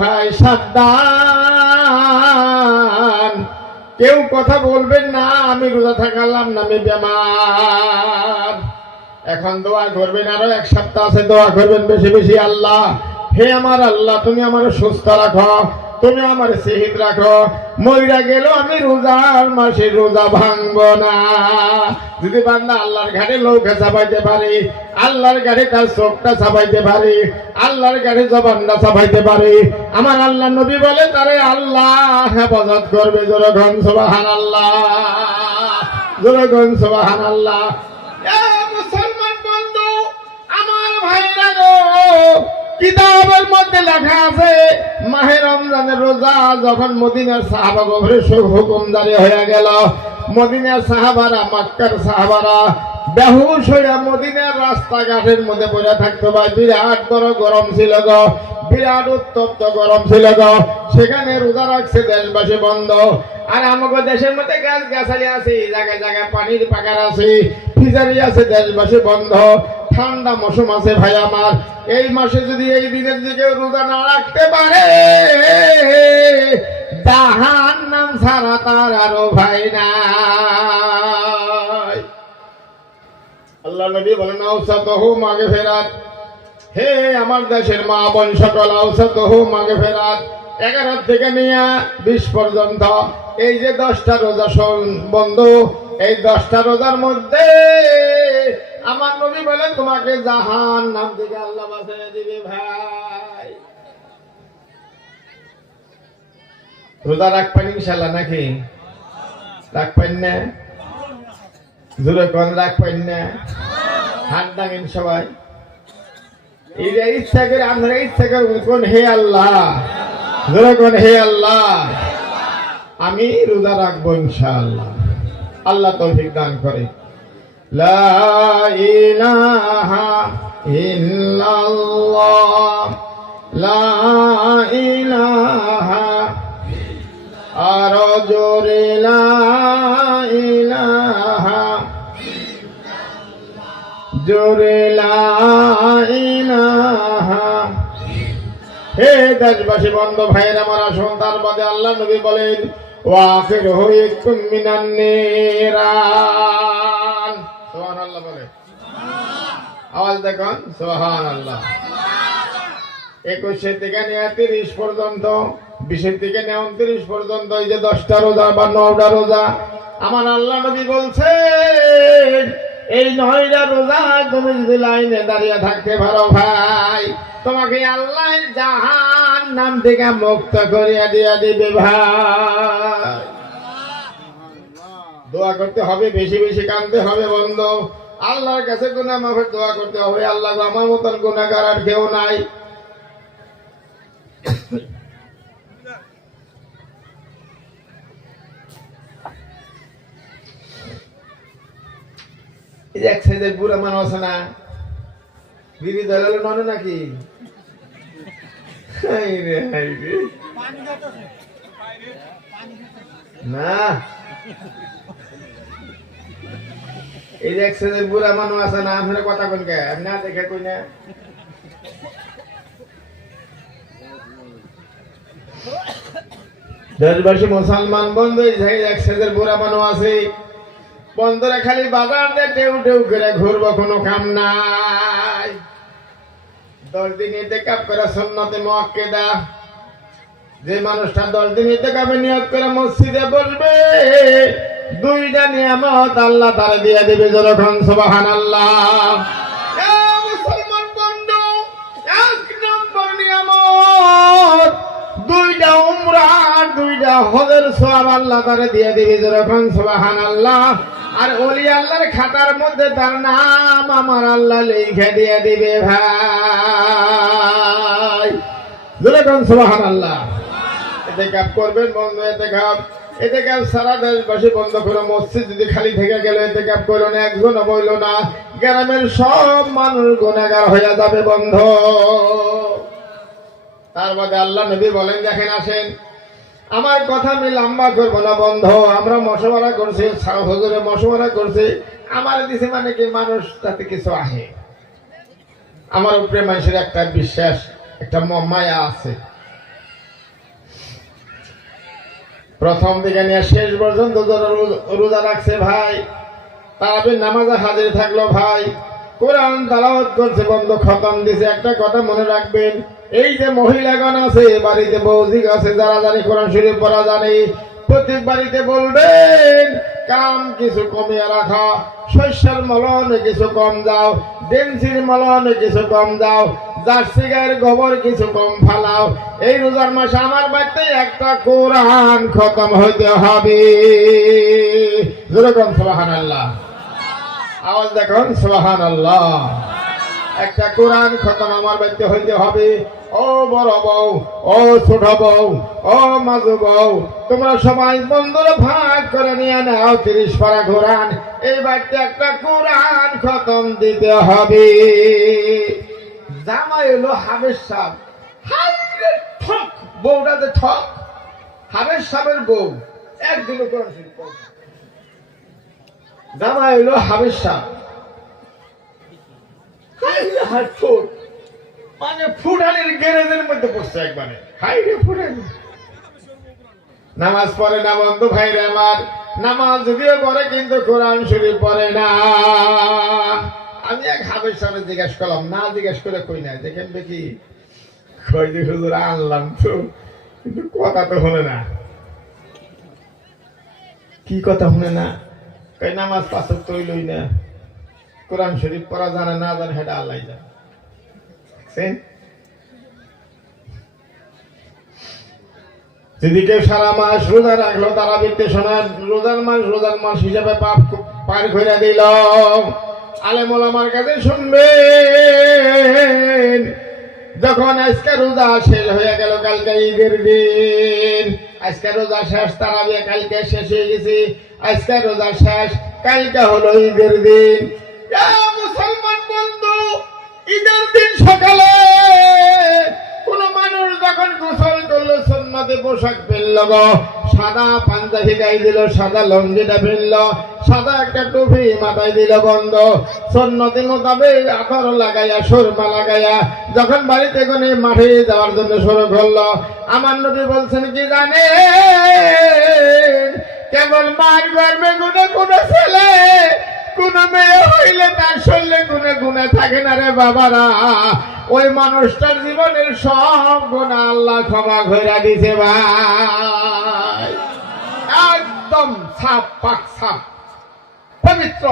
ভাই সাবধান, কেউ কথা বলবেন না আমি রোজা থাকালাম না, আমি বেমার। এখন দোয়া করবেন, আরো এক সপ্তাহ আছে, দোয়া করবেন বেশি বেশি। আল্লাহ, হে আমার আল্লাহ, তুমি আমার সুস্থ রাখো, তুমি আমার সেহিত রাখো, মইরা গেল আমি রোজার মাসে রোজা ভাঙবো না। যদি বান্দা আল্লাহর ঘাটে লৌকা চাপাইতে পারে, আল্লাহর ঘাটে তার চোখটা চাপাইতে পারে, আল্লাহর ঘাটে জবানটা চাপাইতে পারে, আমার আল্লাহ নবী বলে তারে আল্লাহ হেফাজত করবে। জোরগণ সুবহানাল্লাহ, জোরগণ সুবহানাল্লাহ। মুসলমান বন্ধু আমার ভাইরা গো, কিতাবের মধ্যে লেখা আছে মাহে রমজানের রোজা যখন মদিনার সাহাবা উপরে হুকুম জারি হয়ে গেল, মদিনার সাহাবারা, মক্কার সাহাবারা বেহুশ হইয়া মদিনার রাস্তাঘাটের মধ্যে পড়ে থাকতো। ভাই বিরাট বড় গরম ছিল গো, বিরাট উত্তপ্ত গরম ছিল গো। সেখানে রোজা রাখছে দেশবাসী বন্ধ। আর আমাদের দেশের মধ্যে গাছ গাছালি আছে, জায়গায় জায়গায় পানির পাকার আছে, ফিজারি আছে, দেশবাসী বন্ধ। ঠান্ডা মৌসুম আছে ভাই আমার। এই মাসে যদি এই দিনের দিকে রোজা না রাখতে পারে, জাহান্নাম ছাড়া তার আরো ভাই নাই। আল্লাহ নবী বলেন আওসাতহু মাগফিরাত, হে আমার দেশের মা বোন সকল, আওসাতহু মাগফিরাত 11 থেকে নিয়ে 20 পর্যন্ত এই যে 10টা রোজা বন্ধু, এই 10টা রোজার মধ্যে আমার নবী বলেন তোমাকে জাহান্নাম থেকে আল্লাহ বাঁচিয়ে দিবে। ভাই রোজা রাখবেন ইনশাআল্লাহ নাকি? রাখবেন না? জোরে কোন রাখবেন না? হাত দাঙেন সবাই। এই যে ইচ্ছা করে আমরা ইচ্ছা করবো কোন, হে আল্লাহ, জোরে কোন হে আল্লাহ আমি রোজা রাখবো ইনশাআল্লাহ। আল্লাহ তৌফিক দান করে। লা ইলাহা ইল্লাল্লাহ, লা ইলাহা, আর জোরে লা ইলাহা, জোরে লা ইলাহা। হে দেশবাসী বন্ধু ভাইয়ের আমার, আসুন তার বাদে আল্লাহ নবী বলেন ওয়াখিরহু ইয়াকুম মিনান নিরান। সুবহানাল্লাহ বলে, আওয়াজ দেখুন সুবহানাল্লাহ। 21 থেকে নিয়ে 30 পর্যন্ত, 20 থেকে নিয়ে 29 পর্যন্ত এই যে 10টা রোজা বা 9টা রোজা, আমার আল্লাহ নবী বলছেন এই 9টা রোজা তুমি যদি লাইনে দাঁড়িয়ে থাকতে পারো ভাই, তোমাকে আল্লাহ জাহান্নাম থেকে মুক্ত করিয়া দিয়া দিবে। ভাই দোয়া করতে হবে, বেশি বেশি কাঁদতে হবে বন্ধু, আল্লাহর কাছে গুনাহ মাফের দোয়া করতে হবে। আল্লাহ আমার মতন গুনাহগার আর কেউ নাই। এই এক সাইডের বুড়া মানুষ আছে না, বিবি দলালো নয় নাকি? না, এই যে এক সাইডের বুড়া মানুষ আছে না, আপনারা কথা কোন কে না দেখে কই না। দেশবাসী মুসলমান বন্ধু, এক সাইডের বুড়া মানুষ আছে, বন্ধুরা খালি বাজার দিয়ে টেউ টেউ করে ঘুরবো, কোনো কাম নাই। 10 দিন ইতিকাফ করে সুন্নতে মুআক্কাদা, যে মানুষটা 10 দিন ইতিকাফে নিয়ত করে মসজিদে বসবে, 2টা নিয়ামত আল্লাহ তারে দিয়ে দিবে। যখন সুবহানাল্লাহ। মুসলমান বন্ধু, 1 নম্বর নিয়ামত 2টা উমরা, 2টা হজের সওয়াব আল্লাহ তারে দিয়ে দিবে। যখন সুবহানাল্লাহ। আর ওলি আল্লাহর খাতার মধ্যে তার নাম আমার আল্লাহ লিখে দিয়ে দিবে। ভাই যখন সুবহানাল্লাহ। ইতিকাফ করবেন বন্ধু, ইতিকাফ সারা দেশবাসী বন্ধ করে, মসজিদ যদি খালি থেকে গেল ইতিকাফ করলো না, একজনও বইল না, গ্রামের সব মানুষ গুনাহগার হয়ে যাবে বন্ধু। তার বাদে আল্লাহ নবী বলেন, দেখেন আসেন, আমার কথা আমি লম্বা করবো না বন্ধু, আমরা মশওয়ারা করছি, হুজুরে মশওয়ারা করছি, আমার দিছে মানে কি মানুষ তাতে কিছু আহে, আমার উপরে মানুষের একটা বিশ্বাস, একটা মায়া আছে। প্রথম দিকে নিয়ে শেষ পর্যন্ত যারা রোজা রাখছে ভাই, তারাবির নামাজে হাজির থাকলো ভাই, কোরআন তেলাওয়াত করছে, বন্ধ খতম দিছে। একটা কথা মনে রাখবেন, এই যে মহিলাগণ আছে বাড়িতে, বৌদিক আছে যারা জানি কোরআন শরীফ পড়া জানে, প্রত্যেক বাড়িতে বলবেন কাম কিছু কমিয়ে রাখা, শস্যের মলনে কিছু কম যাও, ডেমসির মলনে কিছু কম যাও, জার্সি গায়ের গোবর কিছু কম ফালাও। এই রোজার মাসে আমার বাড়িতে একটা কোরআন খতম হইতে হবে। যেরকম সুবহানাল্লাহ, আওয়াজ দেখুন সুবহানাল্লাহ। একটা কোরআন খতম আমার বাড়িতে হইতে হবে। ও বড় বউ, ও ছোট বউ, ও মাঝু বউ, তোমরা সবাই বন্ধুরা ভাগ করে নিয়ে নাও 30 পারা কোরআন। এই বাড়িতে একটা কোরআন খতম দিতে হবে। জামাই হলো হাবেশ সাহেব, ঠক বউটা যে ঠক, হাবেশ সাহেবের বউ একদিনও কোরআন শরীফ পড়ে না। জামাই হলো হাবেশ সাহেব, মানে ফুটানির গ্যারেজের মধ্যে পড়ছে একবারে। হাই রে ফুটানি, নামাজ পড়ে না বন্ধু ভাইরে আমার, নামাজ যদিও পড়ে কিন্তু কোরআন শরীফ পড়ে না। আমি এক হাবের সামনে জিজ্ঞেস করলাম, না জিজ্ঞেস করে কই না, দেখেন দেখি কই যে হুজুর আনলাম তো, কিন্তু কথা তো শুনে না। কি কথা শুনে না? কই নামাজ পাঁচ ওয়াক্ত লই না, কোরআন শরীফ পড়া জানে না, জানে সেটা আল্লাহ জানে। যদি কেউ সারা মাস রোজা রাখলো, তারা বিত্তে শোনায় রোজার মাস হিসাবে পাপ পার করে দিল। আলেম ওলামার কাছে শুনবেন, যখন আজকে রোজা শেষ হয়ে গেল, কালকে ঈদের দিন, আজকে রোজা শেষ, তারাবিয়া কালকে শেষ হয়ে গেছে, আজকে রোজা শেষ, কালকে হলো ঈদের দিন। মুসলমান বন্ধু, ঈদের দিন সকালে কোন মানুষ যখন গোসল করলো, সুন্নতে পোশাক ফেলল, সাদা পাঞ্জাবি গায়ে দিল, সাদা লঙ্গিটা ফেলল, সাদা একটা টুপি মাথায় দিল, বন্ধ সুন্নতি মোতাবেক আতর লাগাইয়া সুরমা লাগাইয়া যখন বাড়িতে কোন মাঠে যাওয়ার জন্য শুরু করলো, আমার নবী বলছেন কি জানে, কেবল মার গর্ভে গুনে কোন ছেলে কোন মেয়ে হইলে তার শরীরে গুনে গুনে থাকে না রে বাবারা, ওই মানুষটার জীবনের সব গুনাহ আল্লাহ ক্ষমা করে দিছে ভাই। একদম সাফ পাক সাফ পবিত্র।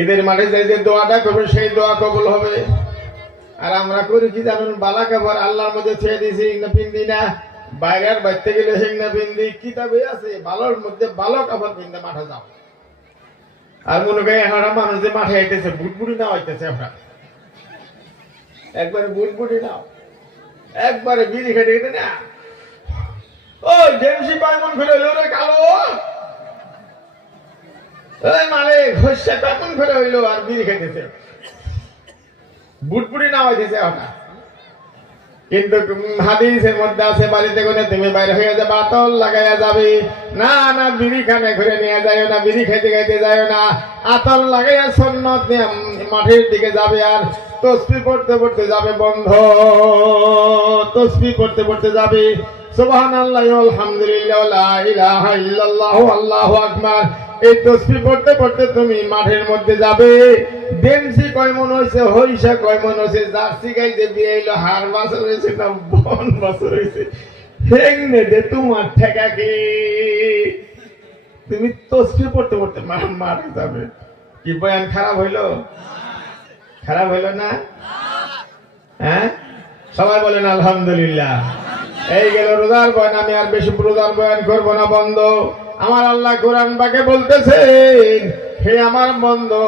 ঈদের মাঠে যাই যে দোয়াটা করবে, সেই দোয়া কবুল হবে। আর আমরা করি কি জানুন, বালা কাপড় আল্লাহর মধ্যে ছেড়ে দিয়েছি, না পিন্দি না, বাইরের বাইতে গেলে হেং না পিন্দি, কিতাবে আছে ভালোর মধ্যে ভালো কাপড় পিন্দে মাঠে যাও। আর মনে করি এখন মানুষ যে মাঠে আইতেছে, বুটবুটি নাও আইতেছে, আমরা একবারে বুটবুটি নাও, একবারে বিড়ি খেটে খেটে না, ওই ডেমসি পাইমন ফেলে হইল রে কালো, ওই মানে ঘষে পাইমন ফেলে হইলো আর বিড়ি খেতেছে, বুটবুটি নাও আইতেছে ওটা। কিন্তু হাদিসের মধ্যে আছে, বাড়িতে কোনে তুমি বাইরে হয়ে যাবে, আতর লাগাইয়া যাবে না, না বিড়ি খানে ঘুরে নিয়ে যায় না, বিড়ি খাইতে খাইতে যায় না, আতর লাগাইয়া সুন্নত নিয়ে মাঠের দিকে যাবে, আর তসবিহ পড়তে পড়তে যাবে, বন্ধ তসবিহ পড়তে পড়তে যাবে, সুবহানাল্লাহ আলহামদুলিল্লাহ লা ইলাহা ইল্লাল্লাহ আল্লাহু আকবার। এই তসবিহ পড়তে পড়তে তুমি মাঠের মধ্যে যাবে। ডেমসি কয় মন হয়েছে, হইসা কয় মন হয়েছে, জার্সি গাই যে বিয়ে এলো, হার বছর হয়েছে না বন বছর হয়েছে, হেংনে দে তোমার ঠেকা কি? তুমি তসবিহ পড়তে পড়তে মাঠে যাবে। কি বয়ান খারাপ হইলো? খারাপ হইলো না? হ্যাঁ, সবাই বলেন আলহামদুলিল্লাহ। এই গেল রোজার বয়ান। আমি আর বেশি রোজার বয়ান করবো না বন্ধ। আমার আল্লাহ কোরআন পাকে বলতেছেন, হে আমার বন্ধু,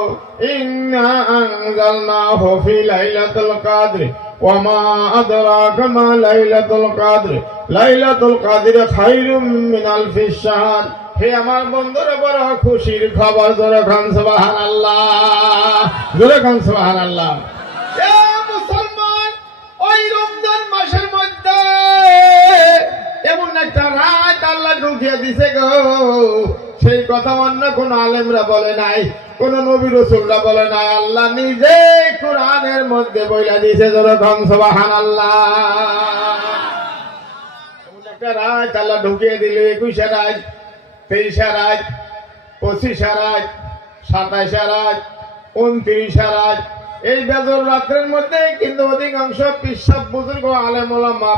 ইন্না আনজালনাহু ফি লাইলাতুল কদর ওয়া মা আদরাকা মা লাইলাতুল কদর লাইলাতুল কদর খায়রুম মিন আলফিশ শাহর। হে আমার বন্ধুরা, বড় খুশির খবর, জোরে খান সুবহানাল্লাহ, জোরে খান সুবহানাল্লাহ। এ মুসলমান, ওই রমজান মাসের মধ্যে এমন একটা রাত আল্লাহ ঢুকিয়ে দিছে গো, সেই কথা অন্য কোন আলেমরা বলে নাই, কোন নবী রাসূলরা বলে নাই, আল্লাহ নিজে কোরআনের মধ্যে বইলা দিয়েছে, জোরে খান সুবহানাল্লাহ। এমন একটা রাত আল্লাহ ঢুকিয়ে দিল, 21 রাত, 23 রাত, 25 রাত, 27 রাত, 29 রাত। এই বেজর রাত্রের মধ্যে কিন্তু অধিকাংশ পিসাব বুজুর্গ আলেম ওলামা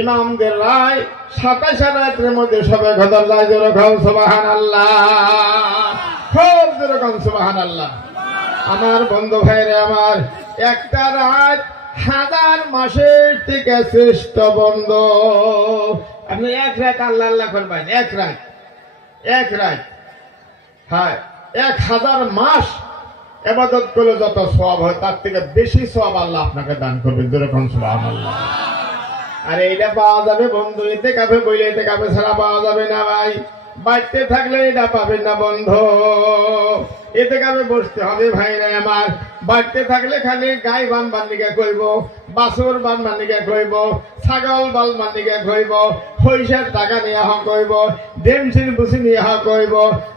ইমামদের রায় 27 রাতের মধ্যে সবে ঘটর যায়। যেরকম সুবহানাল্লাহ, খুব যেরকম সুবহানাল্লাহ। আমার বন্ধু ভাইরে আমার, একটা রাত 1000 মাসের থেকে শ্রেষ্ঠ বন্ধু। আপনি এক রাত আল্লাহ আল্লাহ করবেন, এক রাত, হ্যাঁ 1000 মাস ইবাদত করলে যত সওয়াব হয় তার থেকে বেশি সওয়াব আল্লাহ আপনাকে দান করবেন। যেরকম সুবহানাল্লাহ। আর এইটা পাওয়া যাবে বন্ধু ইতিকাফে বইলে, ইতিকাফে ছাড়া পাওয়া যাবে না ভাই। বাড়তে থাকলে এটা পাবেন না বন্ধু, ইতিকাফে বসতে হবে ভাইরা আমার। বাড়তে থাকলে খালি গাই বান বান্দিকে কইব, বাছুর বান বান্দিকে কইব, ছাগল বাল বান্দিকে কইব, পয়সার টাকা নিয়ে হা কইব, ডেমসির বুসি নিয়ে হা কইব,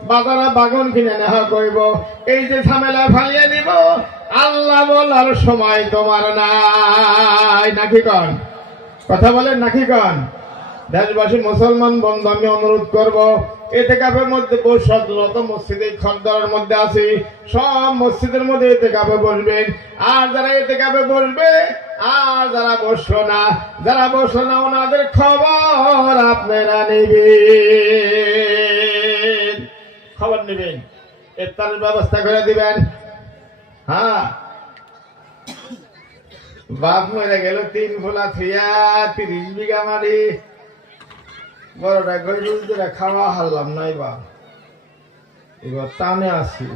বাজারে বাগন কিনে নেওয়া কইব। এই যে ঝামেলা ফালিয়ে দিব, আল্লাহ বলার সময় তোমার নাই, নাকি কন? কথা বলেন নাকি কন? দেশবাসী মুসলমান বন্ধু, আমি অনুরোধ করব, ইতিকাফের মধ্যে যত মসজিদে খরদারের মধ্যে আছি সব মসজিদের মধ্যে ইতিকাফে বসবেন। আর যারা ইতিকাফে বসবে আর যারা বসলো না ওনাদের খবর আপনারা নেবেন, ইফতারের ব্যবস্থা করে দিবেন। হ্যাঁ, বাপ মরে গেল 3 ফুলা থিয়া 30 বিঘা মারি, বড়টা রোজদারা খাওয়া হারলাম নাই বাপ, এবার টানে আসি,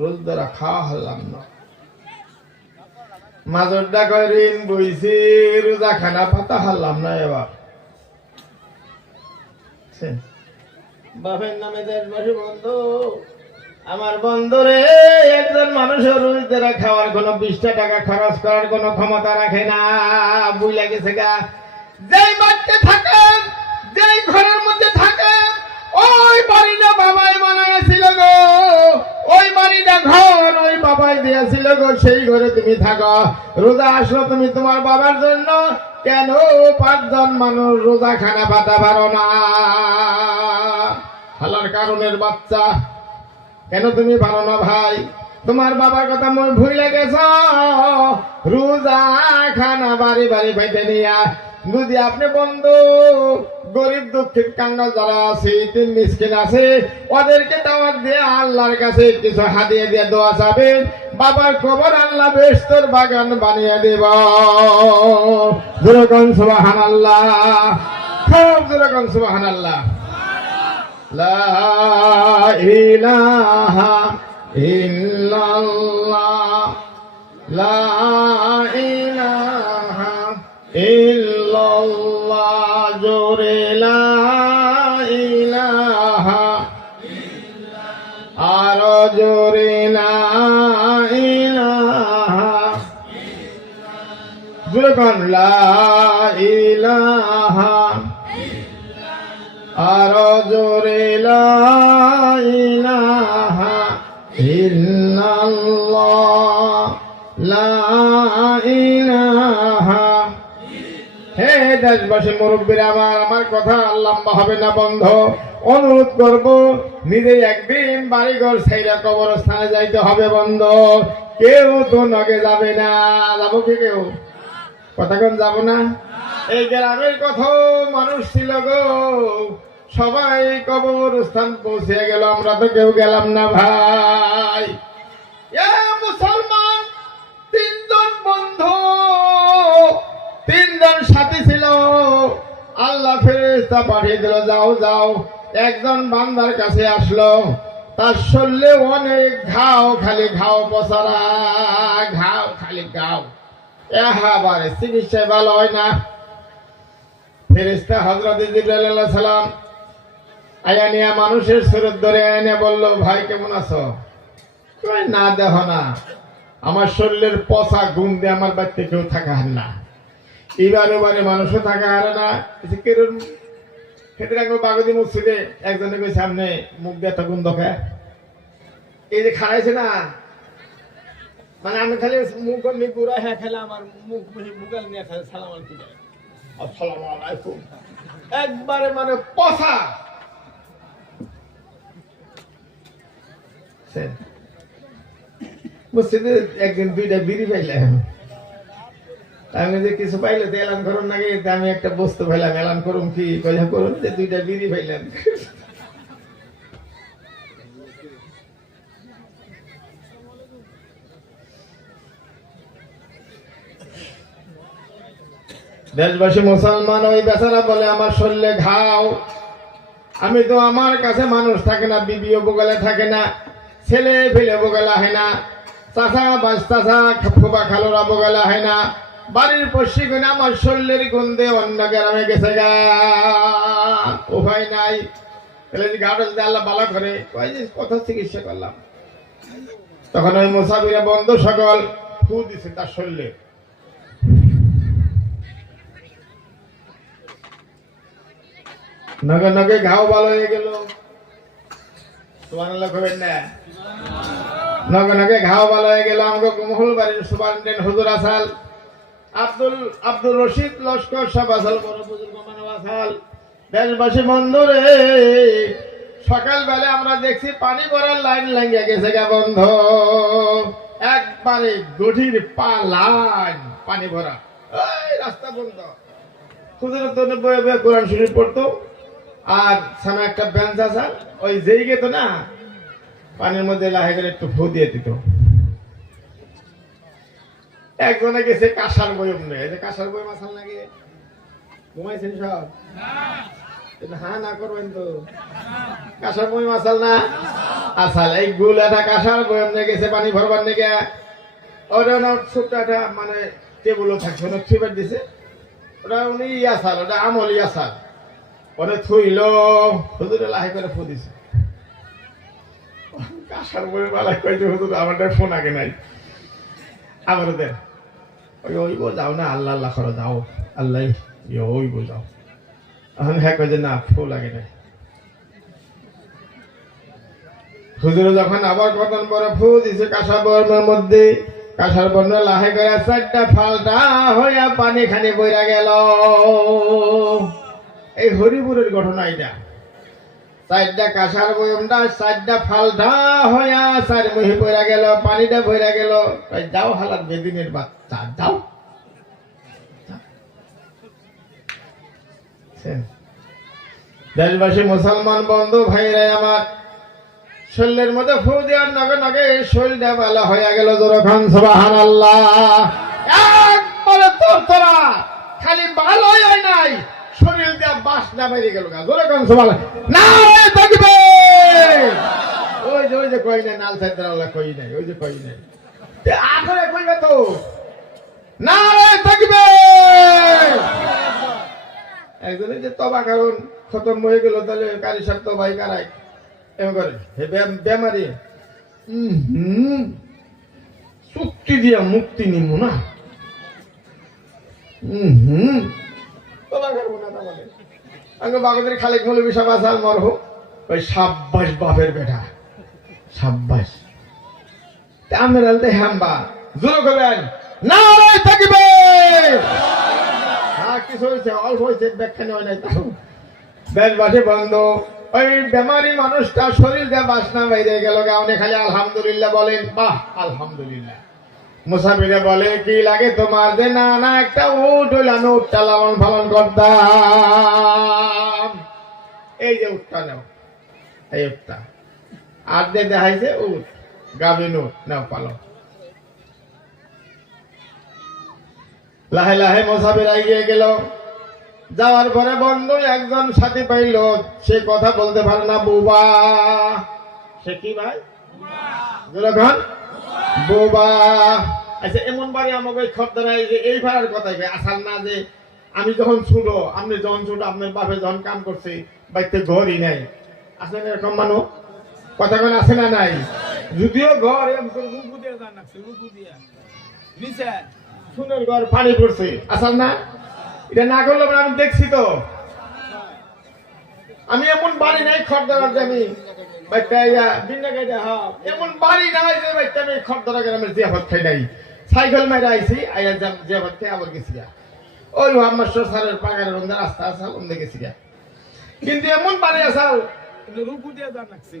রোজদারা খাওয়া হারলাম না। মাজরটা কয় ঋণ বইছি, রোজা খানা পাতা হারলাম না এবার। বাপের নামে দেশবাসী বন্ধু, আমার বন্ধুরে, একজন মানুষের রোজদারা খাওয়ার কোনো 20 টাকা খরচ করার কোনো ক্ষমতা রাখে না, বুঝলা গেছে গা। যেই বাড়িতে থাকেন, যেই ঘরের মধ্যে থাকেন, ওই বাড়িটা বাবাই বানাইছিল গো, ওই বাড়িটা ঘর ওই বাবাই দিয়েছিল গো, সেই ঘরে তুমি থাকো। রোজা আসলো তুমি তোমার বাবার জন্য, কেন 5 জন মানুষ রোজা খানা পাতা পারো না? হালার কারণের বাচ্চা, কেন তুমি পারো না ভাই? তোমার বাবার কথা মনে ভুলে গেছ, রোজা খানা বাড়ি বাড়ি পাইতে নিয়া। যদি আপনি বন্ধু গরিব দুঃখীর কান্না যারা আছে, 3 মিসকিন আছে, ওদেরকে দাওয়াত দিয়ে আল্লাহর কাছে কিছু হাদিয়া দিয়ে দোয়া চাবেন, বাবার কবর আল্লাহ বেহেশতের বাগান বানিয়ে দেব। যেরকম সুবহানাল্লাহ, খুব যেরকম সুবহানাল্লাহ। লা ইলাহা ইল্লাল্লাহ, লা ইলাহা ইল্লাল্লাহ, জোরে লা ইলাহা, আরো জোরে লা ইলাহা, যেরকম লা ইলাহা, আরো জোরে লা ইলাহা ইল্লাল্লাহ, লা ইলাহা। হে দেশবাসী মুরব্বীরা আমার কথা লম্বা হবে না বন্ধ, অনুরোধ করব, নিজে একদিন বাড়িঘর ছাইরা কবরস্থানে যাইতে হবে বন্ধ। কেউ তো নগে যাবে না, যাবো কি কেউ? কতক্ষণ যাব না? এই গ্রামের কত মানুষ ছিল গো, সবাই কবরস্থান পৌঁছে গেল, আমরা তো কেউ গেলাম না ভাই। মুসলমান 3 জন বন্ধু, 3 জন সাথী ছিল, আল্লাহ ফেরেশতা পাঠিয়ে দিল, যাও যাও। একজন বান্দার কাছে আসলো, তার শরীরে অনেক ঘাও, খালি ঘাও পচারা, ঘাও খালি ঘাও, এবারে চিকিৎসা ভালো হয় না। ফেরেশতা হযরত জিবরাইল আলাইহিস সালাম আয়া নিয়া মানুষের সুরত ধরে এনে বলল, ভাই কেমন আছো? কই না, দেখো না আমার শরীরের পচা গুণ দিয়ে আমার বাড়িতে কেউ থাকা হার না, এবারে মানুষও থাকা হারে না। কেরম ক্ষেত্রে বাগদি মসজিদে একজনে কই সামনে মুখ দিয়ে একটা গুণ দেখে, এই যে খাড়াইছে না, মানে আমি খালি মুখ গুড়া, হ্যাঁ খেলে আমার মুখ মুখাল নিয়ে খালি সালাম আলকি আসসালামু আলাইকুম, একবারে মানে পচা। মসজিদে একদিন 2টা বিড়ি পাইলাম, আমি যে কিছু পাইলে তো এলান করুন নাকি, আমি একটা বস্তু পাইলাম, এলান করুন কি কইলা করুন, যে 2টা বিড়ি পাইলাম। দেশবাসী মুসলমান, ওই বেচারা বলে আমার শরীরে ঘাও, আমি তো, আমার কাছে মানুষ থাকে না, বিবিও বগলে থাকে না, ছেলে ফেলে বগলা হয় না, চাচা বাস চাচা ফুবা খালোরা বগলা হয় না, বাড়ির পশ্চিম কোণে আমার শরীরের গন্ধে অন্য গ্রামে গেছে গা, উপায় নাই। গাড়ি যদি আল্লাহ বালা করে কথা চিকিৎসা করলাম, তখন ওই মুসাফিরে বন্ধু সকল ফু দিছে তার শরীরে। নগে নগে ঘাও ভালো হয়ে গেল, সুবহানাল্লাহ কইবেন না? নগে নগে ঘাও ভালো হয়ে গেল। আমাকে মহল বাড়ির সুপারিনটেন্ডেন্ট হুজুর আসাল, আব্দুল রশিদ লস্কর সাহেব আসাল, বড় বুজুর্গ মানব আসাল। দেশবাসী বন্ধু রে, সকালবেলা আমরা দেখছি পানি ভরার লাইন লাগিয়ে গেছে গা বন্ধ, একবারে গঠির পা লাইন পানি ভরা, রাস্তা বন্ধ। হুজুরের তো বয়ে বয়ে কোরআন শরীফ পড়তো, আর সামনে একটা বেঞ্চ আছে, ওই যেই গেত না পানির মধ্যে লাহে গেলে একটু ফু দিয়ে দিত। একজনে গেছে কাঁসার বয়ম নেই, এই যে কাঁসার বয়ম আসাল লাগে, ঘুমাইছেন সব? হ্যাঁ না করবেন তো, কাঁসার বয়ম আসাল না আসাল, এই গুল একটা কাঁসার বয়ম নিয়ে গেছে পানি ভরবার নিয়ে, ওটা ছোট্ট একটা মানে টেবুলও থাকছে, ওটা থুইবার দিছে, ওটা উনি ইয়াসাল, ওটা আমল ইয়াসাল, ওটা থুইল, হুজুরে লাহে করে ফু দিছে। কাঁসার বয়ম আলাই কয়েছে হুজুর আমারটা ফোন আগে নাই, আবার দেন ওইব যাও না, আল্লাহ আল্লাহ করো যাও, আল্লাহ ওইব যাও। এখন হ্যাঁ কয়ে যে না ফু লাগে নাই। হুজুরে যখন আবার কতন বড় ফু দিছে কাঁসার বর্মের মধ্যে, কাঁসার বর্ণ লাহে করে 4টা ফালটা হইয়া পানি খানি বইরা গেল। এই হরিপুরের ঘটনা এটা, 4টা কাঁসার বয়মটা 4টা ফালটা হইয়া 4 মহি বইরা গেল, পানিটা বইরা গেল। যাও হালাত বেদিনের বাচ্চা যাও। দেশবাসী মুসলমান বন্ধু ভাইরা আমার, শরীরের মধ্যে ফু দেওয়ার নগে নগে শরীরটা ভালো হয়ে গেল। যখন সুবহানাল্লাহ, একবারে তোরা খালি ভালোই হয় নাই, শরীর দিয়ে বাসনা বেরিয়ে গেল। যখন সুবহানাল্লাহ নারে তাকবীর, ওই যে কই না নাল সাইদাল্লাহ কই নাই, ওই যে কই নাই আখরে কইবে তো নারে তাকবীর। একজনে যে তবা কারণ খতম হয়ে গেল, তাহলে কারি সাহেব তো ভাই কারাই এমন করে বেমারি চুক্তি দিয়া মুক্তি নিমু না, তবা করবো না। তাহলে আমি বাগদের খালেক মৌলবী সাহেব আসাল মরহু, ওই সাব্বাস বাপের বেটা, সাব্বাস। আমরা আলতে হাম্বা জোর করবেন না থাকবে। হ্যাঁ কিছু হয়েছে, অল্প হয়েছে, ব্যাখ্যানি হয় নাই। তাও দেশবাসী বন্ধ, ওই বেমারি মানুষটা শরীর দিয়ে বাসনা বাইরে গেল, গাউনে খালি আলহামদুলিল্লাহ বলেন, বাহ আলহামদুলিল্লাহ। মুসাফিরে বলে কি লাগে তোমার, যে না না একটা উট হইল, আমি উটটা লালন পালন করতাম। এই যে উটটা নাও, এই উটটা আর যে দেখাইছে উট, গাভিন উট নাও পালন। লাহে লাহে মুসাফির এগিয়ে গেল। যাওয়ার পরে বন্ধু একজন সাথী পাইল, সে কথা বলতে পারে না, বুবা। সে কি ভাই? যখন বুবা। আচ্ছা এমন বাড়ি আমাকে খদ্দারাই যে এই ভাড়ার কথাই আসাল না, যে আমি যখন ছোট, আপনি যখন ছোট, আপনার বাপে যখন কাম করছে, বাড়িতে ঘরই নাই, আসেন এরকম মানুষ কথা কোন আছে না নাই? যদিও ঘর সুন্দর ঘর পানি পড়ছে, আসাল না, এটা না করলে আমি দেখছি তো। আমি এমন বাড়ি নাই খড়দার, আমি এমন বাড়ি নাই যে আমি খড়দার গ্রামের জিয়াফত খাই নাই। সাইকেল মেরে আইসি, জিয়াফত খাই আবার গেছি। ওই মোহাম্মদ স্যারের পাগারের মধ্যে রাস্তা আসাল ওন দেখেছি কিন্তু এমন পারে আসাল রুকু দিয়ে দান লাগছে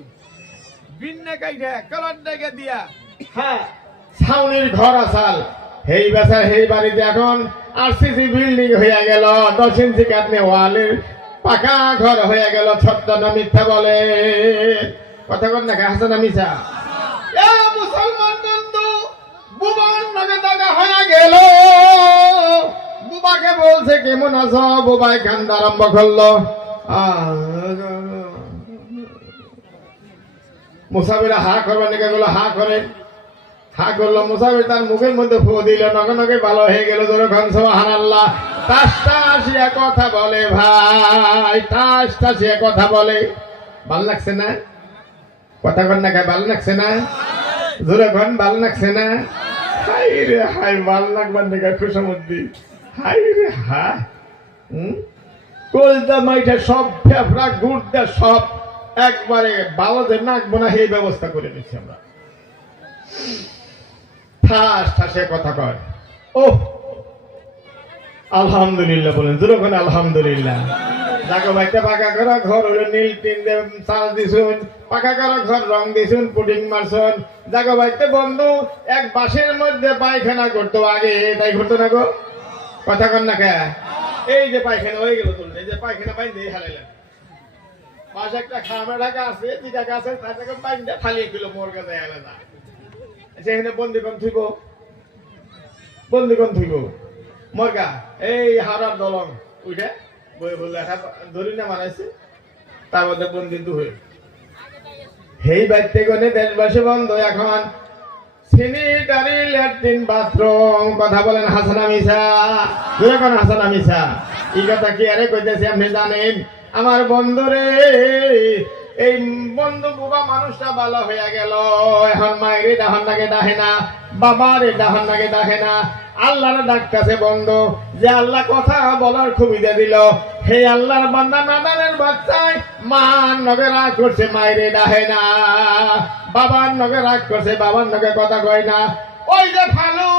বিন্নে কাইটা কালার ডেকে দিয়া হ্যাঁ ছাউনির ঘর আসাল হেই বেচার হেই বাড়িতে এখন আরসিসি বিল্ডিং হয়ে গেল 10 ইঞ্চি কাটনে ওয়ালের পাকা ঘর হয়ে গেল ছত্র না মিথ্যা বলে কথা কর না হাসান মিছা এ মুসলমান বন্ধু বুবার নামে দাগা হয়ে গেল বুবাকে বলছে কেমন আছো বুবাই কান্দা আরম্ভ করলো মুসাফিরা হা করবেন নাকি গুলো হা করে হা করলো মুসাফির তার মুখের মধ্যে ফু দিল নগে নগে ভালো হয়ে গেল যখন সুবহানাল্লাহ তাসটা আসিয়া কথা বলে ভাই তাসটা আসিয়া কথা বলে ভালো লাগছে না কথা কর না ভালো লাগছে না জোরে ঘন ভালো লাগছে না হাই রে হাই ভালো লাগবার নাকি খুশামুদ্দি হাই রে হাই কলজা মাইটা সব ফেফড়া গুড়টা সব একবারে বাবাতে নাকবো না এই ব্যবস্থা করে নিচ্ছি আমরা ঠাস ঠাসে কথা কয় ও আলহামদুলিল্লাহ বলেন যেরকম আলহামদুলিল্লাহ জাগো ভাইটা পাকা করা ঘর হলো নীল টিন দিয়ে চাল দিছুন পাকা করা ঘর রং দিছুন পুডিং মারছুন জাগো ভাইতে বন্ধু এক বাসের মধ্যে পায়খানা করতো আগে তাই করতো না গো কথা কর না কে এই যে পায়খানা হয়ে গেল তুলতে এই যে পায়খানা পাই দিয়ে হারাইলেন পাশে একটা খামা ঢাকা আছে যেটা আছে তার থেকে পাইনটা ফালিয়ে দিল মোর কাছে আলাদা সেখানে বন্দিগণ থুইব মরগা এই হারার দলং উঠে বই বললে একটা ধরি না বানাইছে তার মধ্যে বন্দি দুই সেই বাড়িতে গনে দেশবাসী বন্ধ এখন স্যানিটারি ল্যাট্রিন বাথরুম কথা বলেন হাসান মিছা যখন হাসান মিছা এই কথা কি আরে কইতেছি আপনি জানেন আমার বন্ধুরে এই বন্ধু বুবা মানুষটা ভালো হয়ে গেল এখন মায়ের ডাহন নাগে ডাহে না বাবার ডাহন নাগে ডাহে না আল্লাহর ডাকতেছে বন্ধু যে আল্লাহ কথা বলার সুবিধা দিল হে আল্লাহর বান্দা নাদানের বাচ্চায় মান নগে রাগ করছে মায়ের ডাহে না বাবার নগে রাগ করছে বাবার নগে কথা কয় না ওই যে ফালু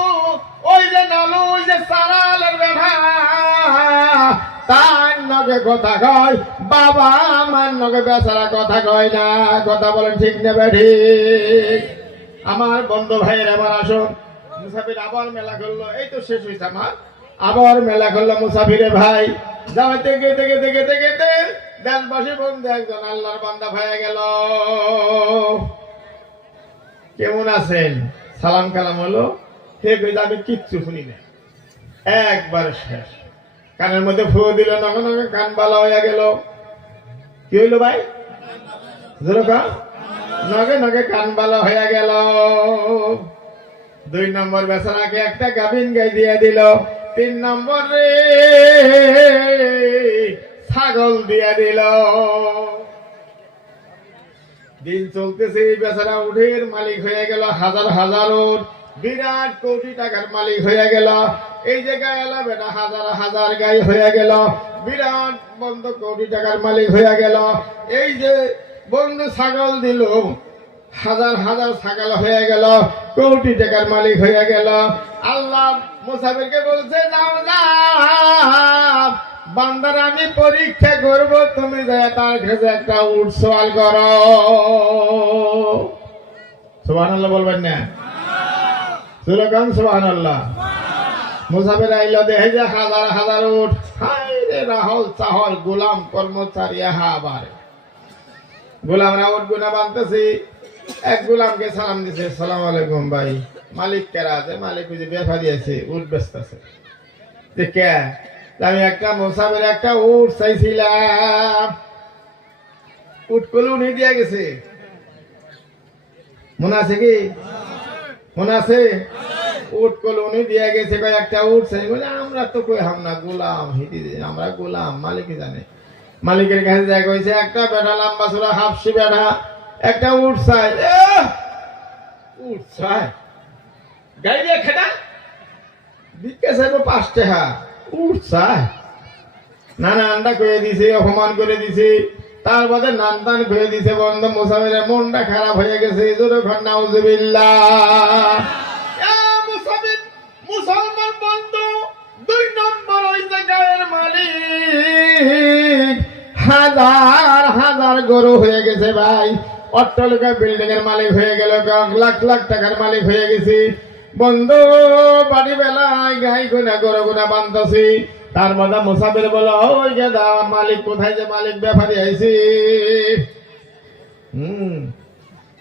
ওই যে নালু ওই যে সারালের বেঠা তার নগে কথা কয় বাবা আমার নগে বেচারা কথা কয় না কথা বলেন ঠিক নেবে ঠিক আমার বন্ধু ভাইয়ের আমার আসুন মুসাফির আবার মেলা করলো এই তো শেষ হয়েছে আমার আবার মেলা করলো মুসাফিরে ভাই যাওয়াতে গেতে গেতে গেতে গেতে দেশবাসী বন্ধু একজন আল্লাহর বান্দা হয়ে গেল কেমন আছেন সালাম কালাম হলো হে কইতে আমি কিচ্ছু শুনি না একবার শেষ কানের মধ্যে ফু দিল নগে নগে কান বালা হয়ে গেল কি হইলো ভাই নগে নগে কান বালা হয়ে গেল 2 নম্বর বেচারাকে একটা গাভিন গাই দিয়ে দিল 3 নম্বরে ছাগল দিয়ে দিল দিন চলতেছে বেচারা উঠের মালিক হয়ে গেল হাজার হাজার উট বিরাট কোটি টাকার মালিক হয়ে গেল এই জায়গায় এলা বেটা হাজার হাজার গাই হয়ে গেল বিরাট বন্ধ কোটি টাকার মালিক হয়ে গেল এই যে বন্ধু ছাগল দিল হাজার হাজার ছাগল হয়ে গেল কোটি টাকার মালিক হয়ে গেল আল্লাহ মুসাফিরকে বলছে যাও যাও বান্দার আমি পরীক্ষা করব তুমি যায় তার কাছে একটা উট সওয়াল করো সুবহানাল্লাহ বলবেন না সুরগান সুবহানাল্লাহ মুসাফির আইলো দেখে যে হাজার হাজার উট হায় রে রাহল চাহল গোলাম কর্মচারী আবার গোলামরা উট গুনা বানতেছি এক গোলামকে সালাম দিছে আসসালামু আলাইকুম ভাই মালিক কেরা আছে মালিক যে ব্যাপারী আছে উট ব্যস্ত আছে দেখে আমি একটা মুসাফির একটা উট চাইছিলাম উট কলু নিয়ে দিয়ে গেছে মনে আছে কি মনে আছে উট কলোনি দিয়ে গেছে একটা উট চাই বলে আমরা তো কই হামনা গোলাম হিদি আমরা গোলাম মালিক জানে মালিকের কাছে যা কইছে একটা বেটা লম্বা চূড়া হাফসি বেটা একটা উট চাই গাড়ি দিয়ে খেটা বিকে চাইব 5 টাকা উট চাই নানা আন্ডা করে দিছে অপমান করে দিছে তার বাদে নান টান করে দিছে বন্ধ মুসাফিরের মনটা খারাপ হয়ে গেছে যতক্ষণ নাউজুবিল্লাহ মুসলমান বন্ধু 2 নম্বর ওই ওই জায়গার মালিক হাজার হাজার গরু হয়ে গেছে ভাই, অট্টালিকা বিল্ডিং এর মালিক হয়ে গেল, লাখ লাখ টাকার মালিক হয়ে গেছি। বন্ধু বাড়ি বেলায় গাই গুনা গরু গুনা বানতাছি, তার মধ্যে মুসাফির বলো ওই গেদা মালিক কোথায়, যে মালিক ব্যাপারী আইছি।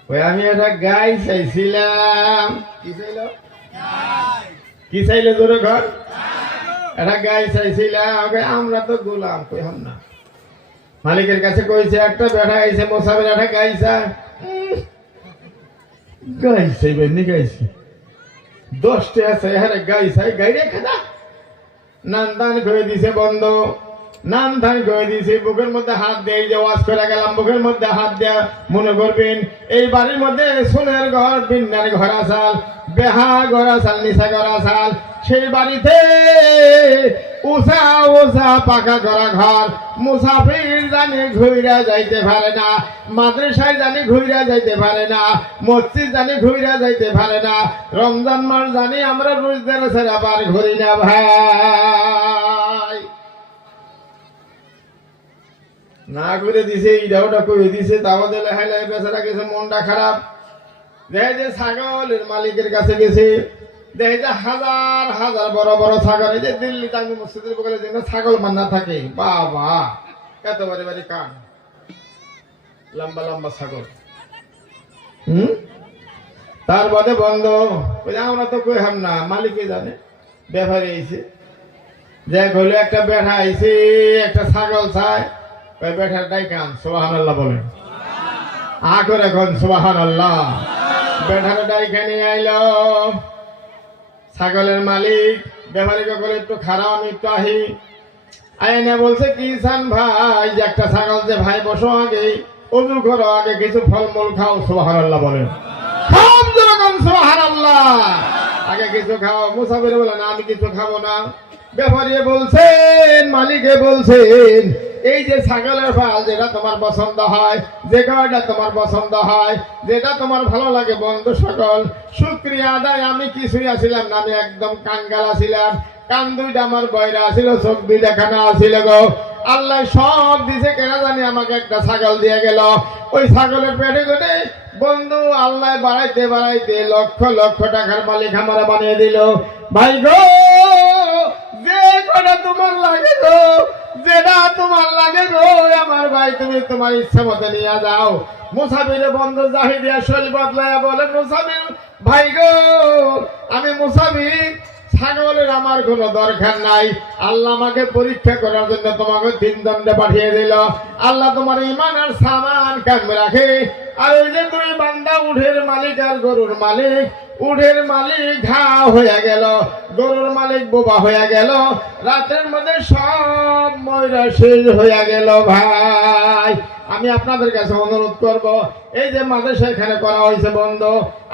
ওই আমি একটা গাই চাইছিলাম। কি চাইল? কি চাইলে জোরে ঘর? একটা গাই চাইছিলাম। আমরা তো গোলাম কইলাম না, মালিকের কাছে কইছে একটা বেটা আইছে, মুসাফির একটা গাই চায়। গাই চাইবেন নি? গাইছি 10টা আছে, হ্যাঁ গাই চাই, গাই রেখে দা। নান ধান করে দিছে বন্ধ, নান ধান করে দিছে, বুকের মধ্যে হাত দিয়ে যে ওয়াজ করে গেলাম, বুকের মধ্যে হাত দেয়া মনে করবেন এই বাড়ির মধ্যে সোনের ঘর, বিন্দার ঘর আসাল, বেহা ঘর আসাল, নিশা ঘর আসাল। সেই বাড়িতে উষা উষা পাকা করা ঘর, মুসাফির জানি ঘুইরা যাইতে পারে না, মাদ্রাসায় জানি ঘুইরা যাইতে পারে না, মসজিদ জানি ঘুইরা যাইতে পারে না, রমজান মাস জানি আমরা রোজদার ছেড়ে আবার ঘুরি না ভাই। না করে দিছে, ইডাওটা করে দিছে, তাওয়াদে লেহাই লাই বেচারা গেছে, মনটা খারাপ। দেখে যে ছাগলের মালিকের কাছে গেছে, দেখে যে হাজার হাজার বড় বড় ছাগল, এই যে দিল্লি তাঙ্গি মসজিদের বগলে যে ছাগল মান্না থাকে, বাবা এত বাড়ি বাড়ি কান, লম্বা লম্বা ছাগল। তার বাদে বন্ধ, আমরা তো কই হাম না, মালিকে জানে, ব্যাপারে আইছে। যে হইলে একটা বেঠা আইছে, একটা ছাগল চায়, ওই বেঠার ডাইকান সুবহানাল্লাহ বলেন, আ করে এখন সুবহানাল্লাহ। বেঠার ডাইকা নিয়ে আইলো ছাগলের মালিক, ব্যাপারীকে বলে একটু খারাপ, আমি একটু আহি। আইনে বলছে কি চান ভাই, যে একটা ছাগল, যে ভাই বসো আগে, উজু করো আগে, কিছু ফলমূল খাও, সুবহানাল্লাহ বলেন, খাও যখন সুবহানাল্লাহ, আগে কিছু খাও। মুসাফির বলে না আমি কিছু খাবো না। ব্যাপারী বলছেন, মালিকে বলছেন, এই যে ছাগলের ফাল, যেটা তোমার পছন্দ হয়, যে গাড়িটা তোমার পছন্দ হয়, যেটা তোমার ভালো লাগে, বন্ধু সকল শুকরিয়া আদায়, আমি কিছুই আসিলাম না, আমি একদম কাঙ্গাল আসিলাম, কান দুইটা আমার বয়রা আসিল, চোখ দুইটা খানা আসিল গো, আল্লাহ সব দিছে, কেন জানি আমাকে একটা ছাগল দিয়ে গেল। ওই ছাগলের পেটে করে বন্ধু আল্লাহ বাড়াইতে বাড়াইতে লক্ষ লক্ষ টাকার মালিক আমার বানিয়ে দিল। ভাই গো, যে কটা তোমার লাগে গো, যেটা তোমার লাগে গো আমার ভাই, তুমি তোমার ইচ্ছা মতো নিয়ে যাও। মুসাফিরে বন্ধু জাহিদিয়া শৈলী বদলাইয়া বলে, মুসাফির ভাই গো, আমি মুসাফির, ছাগলের আমার কোনো দরকার নাই, আল্লাহ আমাকে পরীক্ষা করার জন্য তোমাকে 3 দণ্ডে পাঠিয়ে দিল। আল্লাহ তোমার ইমান আর সামান কামে রাখে। আর ওই যে তুমি বান্দা উঠের মালিক আর গরুর মালিক, উঠের মালিক ঘা হয়ে গেল, গরুর মালিক বোবা হয়ে গেল, রাতের মধ্যে সব ময়রা শেষ হয়ে গেল। ভাই আমি আপনাদের কাছে অনুরোধ করব, এই যে মাদ্রাসা এখানে করা হয়েছে বন্ধ,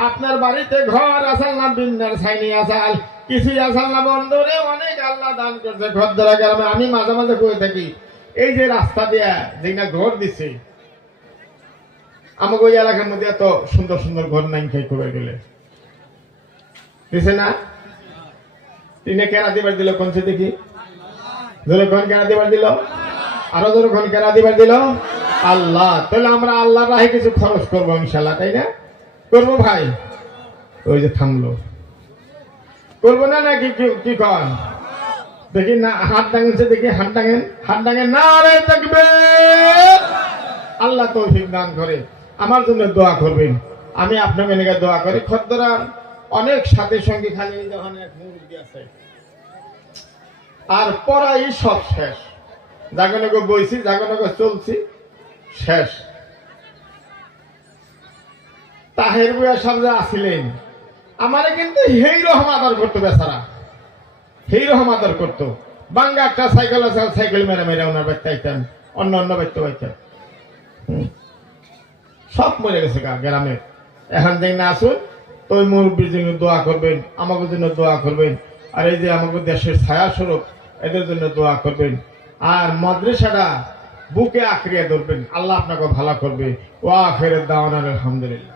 আপনার বাড়িতে ঘর আসাল না, বিন্দার ছাইনি আসাল, কিছুই আসাল না বন্ধু রে, অনেক আল্লাহ দান করছে ঘর দ্বারা গ্রামে। আমি মাঝে মাঝে কই থাকি, এই যে রাস্তা দিয়া যেটা ঘর দিছে, আমাকে ওই এলাকার মধ্যে এত সুন্দর সুন্দর ঘর নাই খাই করে গেলে দিছে না, তিনে কেনা দিবার দিল, কোন সে দেখি ধরে ঘন কেনা দিবার দিল, আরো ধরে ঘন কেনা দিবার দিল আল্লাহ। তাহলে আমরা আল্লাহর রাহে কিছু খরচ করবো ইনশাল্লাহ, তাই না? করবো ভাই? ওই যে থামলো, করবো না নাকি? কি কন দেখি না, হাত ডাঙেছে দেখি, হাত ডাঙেন, হাত ডাঙেন না রে দেখবে। আল্লাহ তৌফিক দান করে, আমার জন্য দোয়া করবেন, আমি আপনাকে নিয়ে দোয়া করি। খদ্দরা অনেক সাথে সঙ্গে খালি যখন এক মুরগি আছে আর পড়াই সব শেষ, জাগনকে বইছি, জাগনকে চলছি, শেষ। তাহের বুয়া সব যে আসিলেন, আমারে কিন্তু হেই রকম আদর করতো, বেচারা হেই রকম আদর করতো। বাঙ্গা একটা সাইকেল আছে, সাইকেল মেরে মেরে ওনার বাড়িতে আইতাম, অন্য অন্য বাড়িতে পাইতাম, সব মরে গেছে গ্রামে। এখন দেখ না আসুন, তো ওই মুরব্বীর জন্য দোয়া করবেন, আমাদের জন্য দোয়া করবেন, আর এই যে আমাদের দেশের ছায়া স্বরূপ, এদের জন্য দোয়া করবেন। আর মাদ্রাসাটা বুকে আঁকড়িয়ে ধরবেন, আল্লাহ আপনাকে ভালো করবে। ওয়া আখিরাত দাওয়ানা আলহামদুলিল্লাহ।